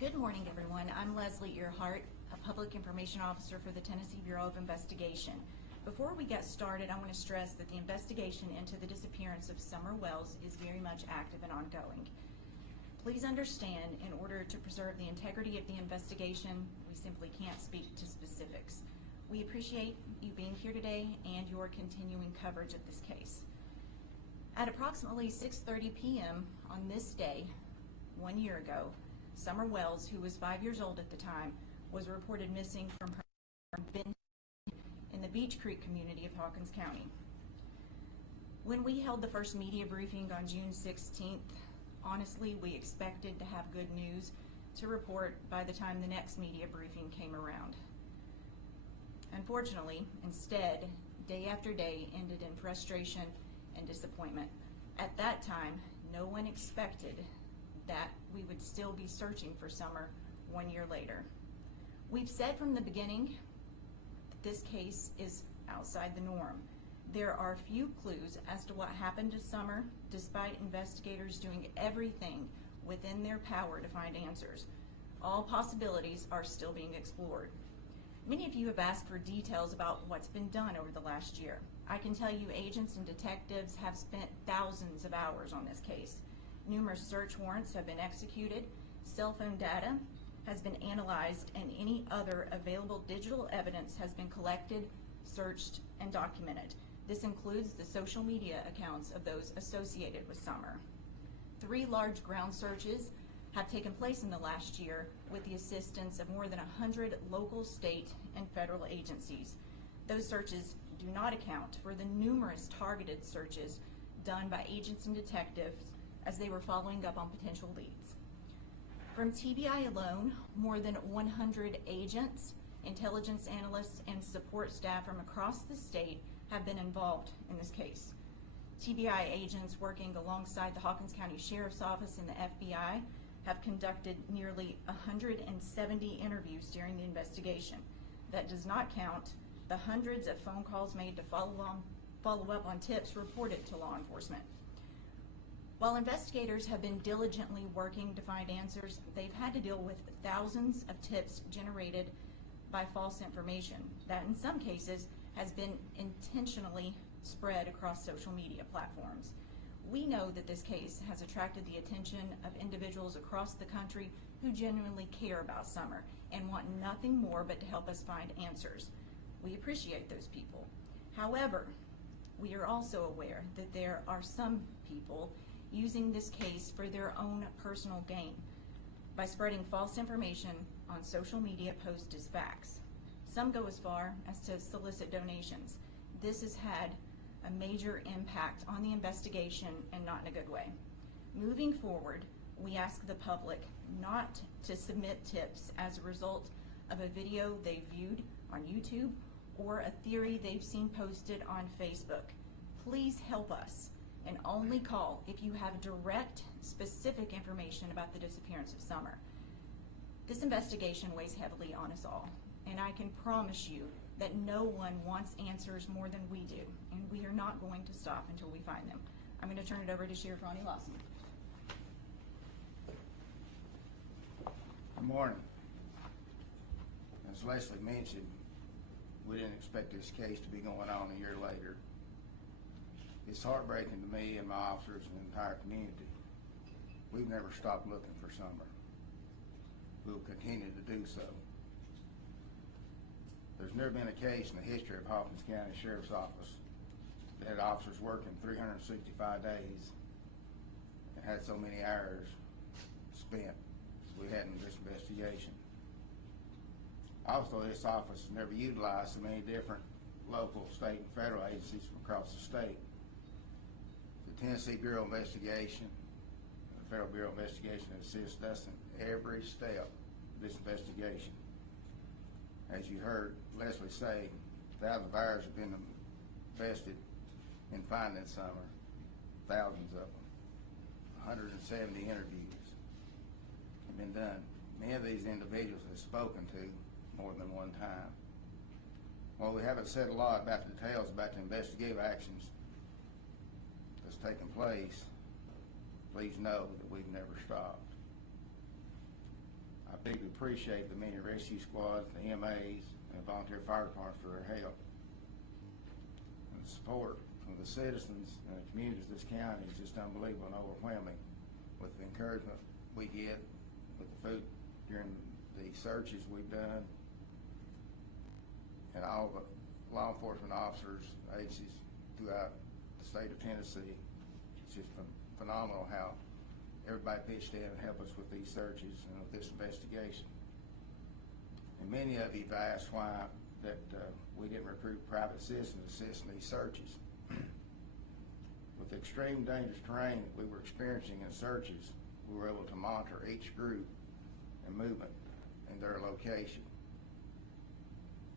Good morning, everyone. I'm Leslie Earhart, a Public Information Officer for the Tennessee Bureau of Investigation. Before we get started, I want to stress that the investigation into the disappearance of Summer Wells is very much active and ongoing. Please understand, in order to preserve the integrity of the investigation, we simply can't speak to specifics. We appreciate you being here today and your continuing coverage of this case. At approximately 6:30 p.m. on this day, 1 year ago, Summer Wells, who was 5 years old at the time, was reported missing from her home in the Beach Creek community of Hawkins County. When we held the first media briefing on June 16th, honestly, we expected to have good news to report by the time the next media briefing came around. Unfortunately, instead, day after day ended in frustration and disappointment. At that time, no one expected that we would still be searching for Summer 1 year later. We've said from the beginning that this case is outside the norm. There are few clues as to what happened to Summer, despite investigators doing everything within their power to find answers. All possibilities are still being explored. Many of you have asked for details about what's been done over the last year. I can tell you agents and detectives have spent thousands of hours on this case. Numerous search warrants have been executed, cell phone data has been analyzed, and any other available digital evidence has been collected, searched, and documented. This includes the social media accounts of those associated with Summer. 3 large ground searches have taken place in the last year with the assistance of more than 100 local, state, and federal agencies. Those searches do not account for the numerous targeted searches done by agents and detectives as they were following up on potential leads. From TBI alone, more than 100 agents, intelligence analysts, and support staff from across the state have been involved in this case. TBI agents working alongside the Hawkins County Sheriff's Office and the FBI have conducted nearly 170 interviews during the investigation. That does not count the hundreds of phone calls made to follow up on tips reported to law enforcement. While investigators have been diligently working to find answers, they've had to deal with thousands of tips generated by false information that in some cases has been intentionally spread across social media platforms. We know that this case has attracted the attention of individuals across the country who genuinely care about Summer and want nothing more but to help us find answers. We appreciate those people. However, we are also aware that there are some people using this case for their own personal gain by spreading false information on social media posted as facts. Some go as far as to solicit donations. This has had a major impact on the investigation and not in a good way. Moving forward, we ask the public not to submit tips as a result of a video they viewed on YouTube or a theory they've seen posted on Facebook. Please help us and only call if you have direct, specific information about the disappearance of Summer. This investigation weighs heavily on us all, and I can promise you that no one wants answers more than we do, and we are not going to stop until we find them. I'm going to turn it over to Sheriff Ronnie Lawson. Good morning. As Leslie mentioned, we didn't expect this case to be going on a year later. It's heartbreaking to me and my officers and the entire community. We've never stopped looking for Summer. We will continue to do so. There's never been a case in the history of Hawkins County Sheriff's Office that had officers working 365 days and had so many hours spent as we had in this investigation. Also, this office has never utilized so many different local, state, and federal agencies from across the state. The Tennessee Bureau of Investigation and the Federal Bureau of Investigation assist us in every step of this investigation. As you heard Leslie say, thousands of hours have been invested in finding Summer, thousands of them. 170 interviews have been done. Many of these individuals have spoken to more than one time. While we haven't said a lot about the details about the investigative actions that's taken place, please know that we've never stopped. I do appreciate the many rescue squads, the MAs, and volunteer fire departments for their help. And the support from the citizens and the communities of this county is just unbelievable and overwhelming with the encouragement we get with the food during the searches we've done, and all the law enforcement officers, agencies throughout the state of Tennessee. It's just phenomenal how everybody pitched in and helped us with these searches and with this investigation. And many of you have asked why that we didn't recruit private citizens to assist in these searches. With the extreme dangerous terrain that we were experiencing in searches, we were able to monitor each group and movement in their location.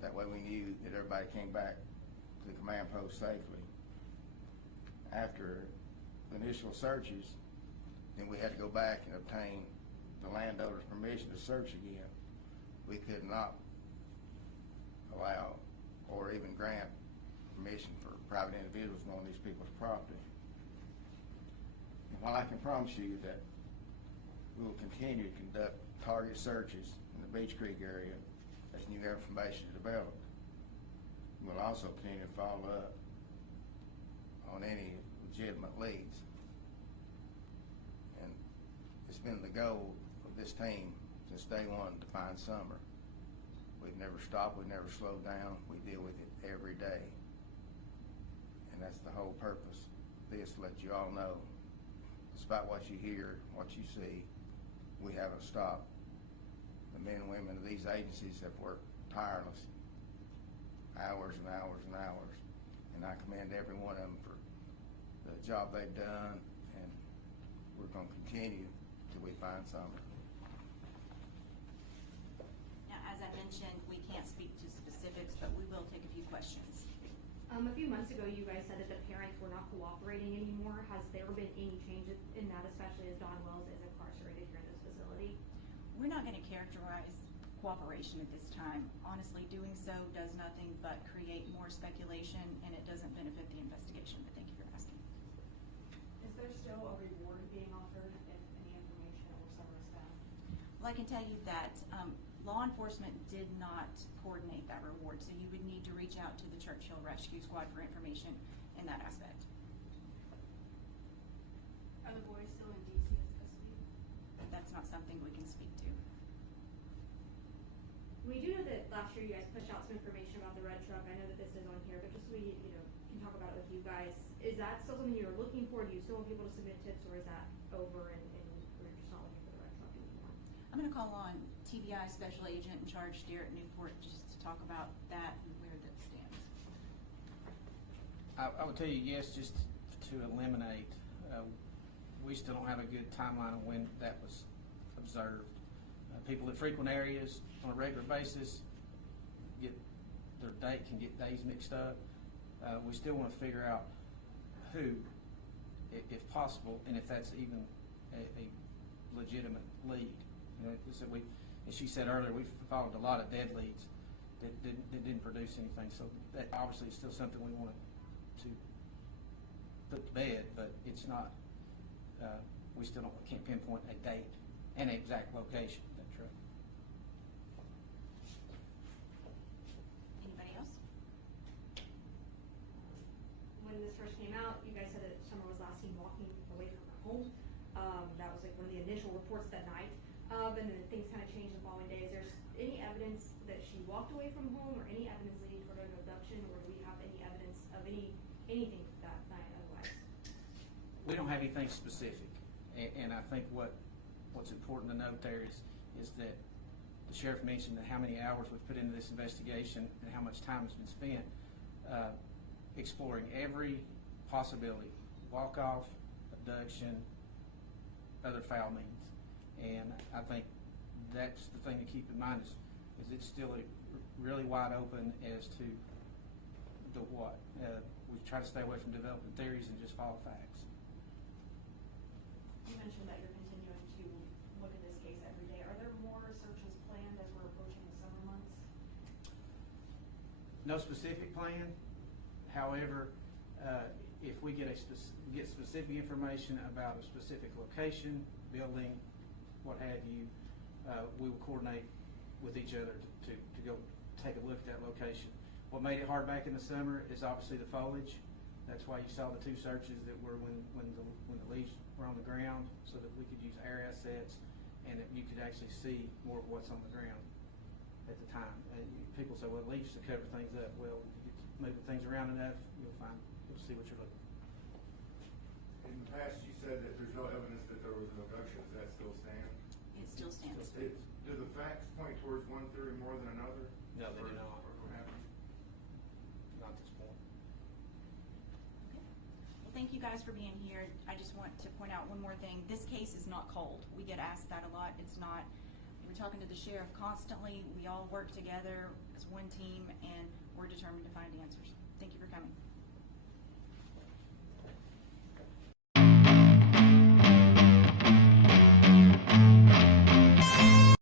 That way we knew that everybody came back to the command post safely. After the initial searches, then we had to go back and obtain the landowner's permission to search again. We could not allow or even grant permission for private individuals on these people's property. And while I can promise you that we will continue to conduct target searches in the Beach Creek area as new information is developed, we'll also continue to follow up on any legitimate leads. And it's been the goal of this team since day one to find Summer. We've never stopped, we've never slowed down, we deal with it every day. And that's the whole purpose of this, to let you all know, despite what you hear, what you see, we haven't stopped. The men and women of these agencies have worked tireless, hours and hours and hours, and I commend every one of them for the job they've done, and we're going to continue till we find Summer. Now, as I mentioned, we can't speak to specifics, but we will take a few questions. A few months ago, you guys said that the parents were not cooperating anymore. Has there been any change in that, especially as Don Wells is incarcerated here in this facility? We're not going to characterize cooperation at this time. Honestly, doing so does nothing but create more speculation, and it doesn't benefit the investigation, but thank you for asking. Is there still a reward being offered if any information or Summer is found? Well, I can tell you that law enforcement did not coordinate that reward, so you would need to reach out to the Churchill Rescue Squad for information in that aspect. Are the boys still in DCS custody? That's not something we can speak to. We do know that last year you guys pushed out some information about the red truck. I know that this is on here, but just so we, can talk about it with you guys. Is that still something you're looking for? Do you still want people to submit tips, or is that over and we're just not looking for the red truck anymore? I'm going to call on TBI Special Agent in charge, Derek Newport, just to talk about that and where that stands. I would tell you yes, just to eliminate. We still don't have a good timeline of when that was observed. People that frequent areas on a regular basis can get days mixed up. We still want to figure out who, if possible, and if that's even a legitimate lead. As she said earlier, we've followed a lot of dead leads that didn't produce anything. So that obviously is still something we want to put to bed, but it's not. We still can't pinpoint a date and an exact location. That's right. Anybody else? When this first came out, you guys said that Summer was last seen walking away from her home. That was like one of the initial reports that night. And then things kind of changed the following day. Is there any evidence that she walked away from home, or any evidence leading toward an abduction, or do we have any evidence of anything that night otherwise? We don't have anything specific, and I think what's important to note there is that the sheriff mentioned that how many hours we've put into this investigation and how much time has been spent exploring every possibility: walk-off, abduction, other foul means. And I think that's the thing to keep in mind is it's still really wide open as to the what. We try to stay away from developing theories and just follow facts. You mentioned that you're continuing to look at this case every day. Are there more searches planned as we're approaching the summer months? No specific plan. However, if we get specific information about a specific location, building, what have you, we will coordinate with each other to go take a look at that location. What made it hard back in the summer is obviously the foliage. That's why you saw the 2 searches that were when the leaves were on the ground, so that we could use air assets and that you could actually see more of what's on the ground at the time. And people say, well, leaves to cover things up. Well, if you move things around enough, you'll see what you're looking for. In the past, you said that there's no evidence that there was an abduction. Does that still stand? It still stands. Do the facts point towards one theory more than another? No, they do not. Or what happened? Not at this point. Well, thank you guys for being here. I just want to point out one more thing. This case is not cold. We get asked that a lot. It's not. We're talking to the sheriff constantly. We all work together as one team, and we're determined to find answers. Thank you for coming.